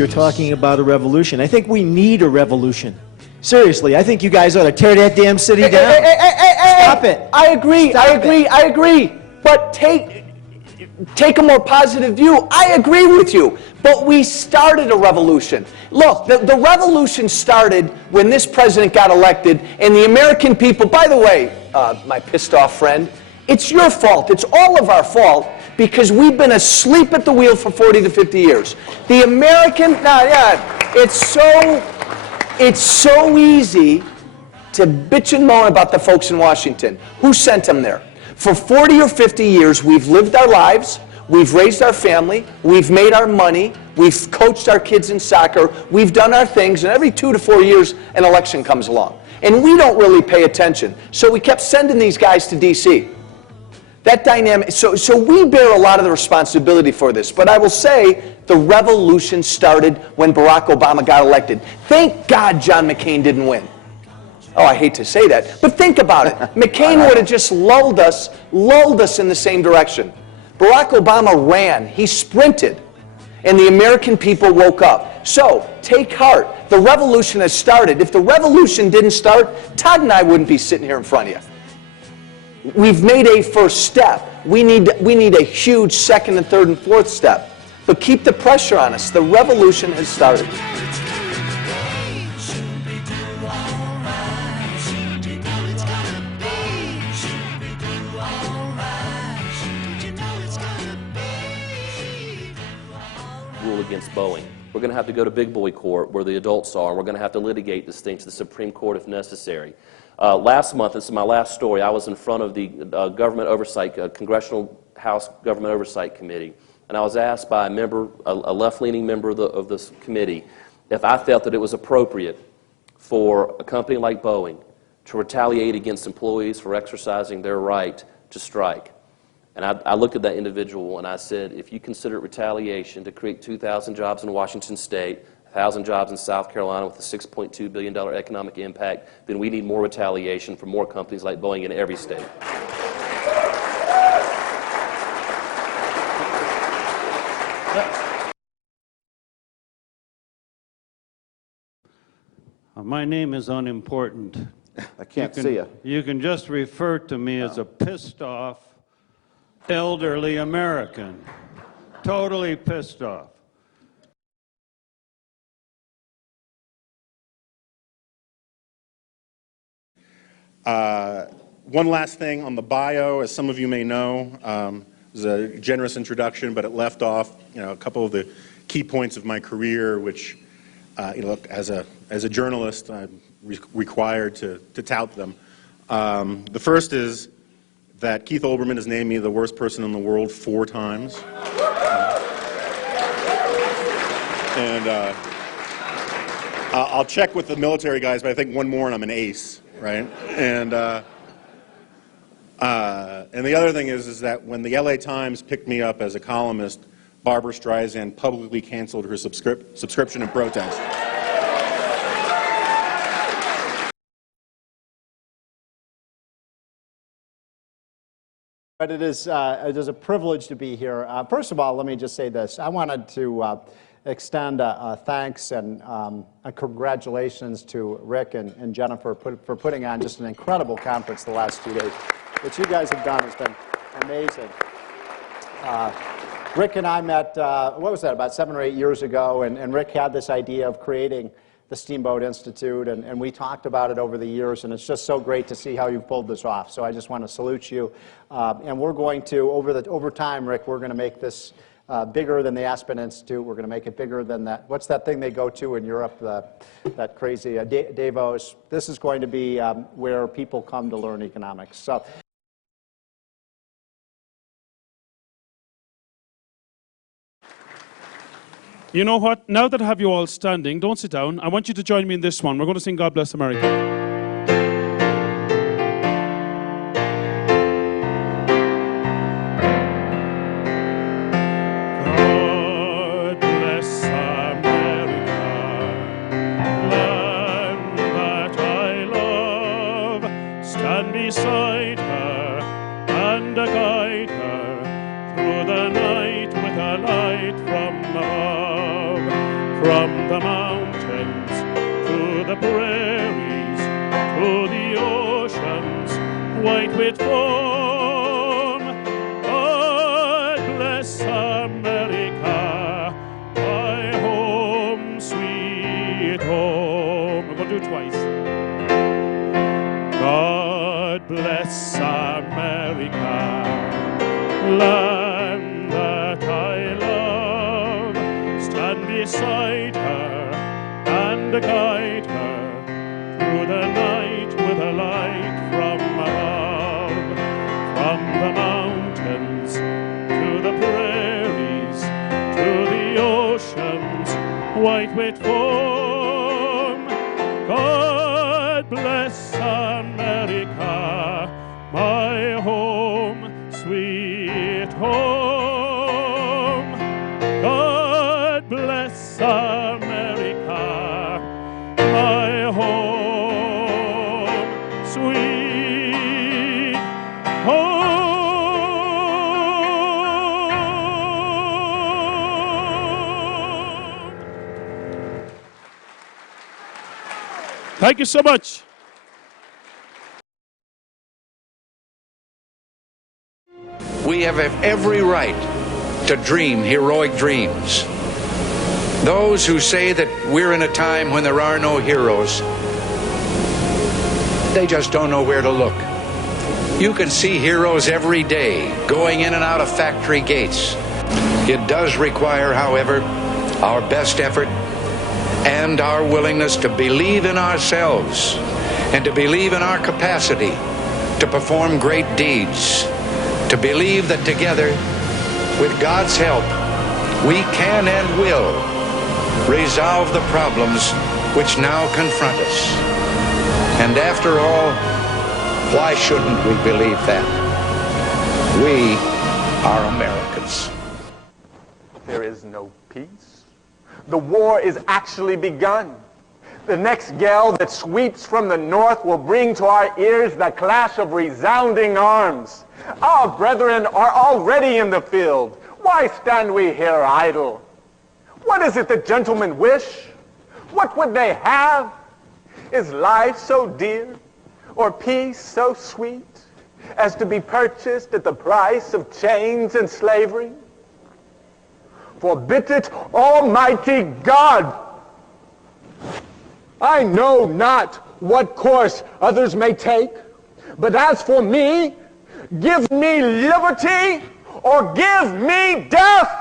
you're talking about a revolution. I think we need a revolution. Seriously, I think you guys ought to tear that damn city down. Stop it. I agree. But take a more positive view. I agree with you. But we started a revolution. Look, the revolution started when this president got elected, and the American people, by the way, my pissed off friend, it's your fault. It's all of our fault because we've been asleep at the wheel for 40 to 50 years. The American, it's so easy to bitch and moan about the folks in Washington. Who sent them there? For 40 or 50 years, we've lived our lives, we've raised our family, we've made our money, we've coached our kids in soccer, we've done our things, and every 2 to 4 years, an election comes along. And we don't really pay attention. So we kept sending these guys to D.C. That dynamic, so we bear a lot of the responsibility for this. But I will say the revolution started when Barack Obama got elected. Thank God John McCain didn't win. Oh, I hate to say that, but think about it. McCain would have just lulled us in the same direction. Barack Obama ran, he sprinted, and the American people woke up. So, take heart. The revolution has started. If the revolution didn't start, Todd and I wouldn't be sitting here in front of you. We've made a first step. We need a huge second and third and fourth step. But keep the pressure on us. The revolution has started. Rule against Boeing. We're going to have to go to big boy court where the adults are, and we're going to have to litigate this thing to the Supreme Court if necessary. Last month, this is my last story, I was in front of the government oversight, Congressional House Government Oversight Committee, and I was asked by a member, a left-leaning member of this committee, if I felt that it was appropriate for a company like Boeing to retaliate against employees for exercising their right to strike. And I looked at that individual and I said, if you consider it retaliation to create 2,000 jobs in Washington State, 1,000 jobs in South Carolina with a $6.2 billion economic impact, then we need more retaliation from more companies like Boeing in every state. My name is unimportant. I can't see you. You can just refer to me as a pissed off, elderly American. Totally pissed off. One last thing on the bio, as some of you may know, it was a generous introduction, but it left off, a couple of the key points of my career, which, look, as a journalist, I'm required to tout them. The first is that Keith Olbermann has named me the worst person in the world 4 times. And I'll check with the military guys, but I think one more and I'm an ace, right? And the other thing is that when the LA Times picked me up as a columnist, Barbara Streisand publicly canceled her subscription in protest. But it is a privilege to be here. First of all, let me just say this. I wanted to extend thanks and congratulations to Rick and Jennifer for putting on just an incredible conference the last 2 days. What you guys have done has been amazing. Rick and I met, what was that, about 7 or 8 years ago, and Rick had this idea of creating the Steamboat Institute, and we talked about it over the years, and it's just so great to see how you pulled this off. So I just want to salute you. And we're going to, over time, Rick, we're going to make this bigger than the Aspen Institute. We're going to make it bigger than that. What's that thing they go to in Europe, that crazy Davos? This is going to be where people come to learn economics. So. You know what? Now that I have you all standing, don't sit down. I want you to join me in this one. We're going to sing God Bless America. bless America, my home, sweet home. We're going to do it twice. God bless America, land that I love. Stand beside her and guide her through the night with a light from above. From the mountains to the prairies, to the oceans, white with foam. God bless America, my home, sweet home. God bless America, my home, sweet home. Thank you so much. We have every right to dream heroic dreams. Those who say that we're in a time when there are no heroes, they just don't know where to look. You can see heroes every day going in and out of factory gates. It does require, however, our best effort and our willingness to believe in ourselves and to believe in our capacity to perform great deeds, to believe that together, with God's help, we can and will resolve the problems which now confront us. And after all, why shouldn't we believe that? We are Americans. There is no peace. The war is actually begun. The next gale that sweeps from the north will bring to our ears the clash of resounding arms. Our brethren are already in the field. Why stand we here idle? What is it the gentlemen wish? What would they have? Is life so dear, or peace so sweet, as to be purchased at the price of chains and slavery? Forbid it, Almighty God! I know not what course others may take, but as for me, give me liberty or give me death!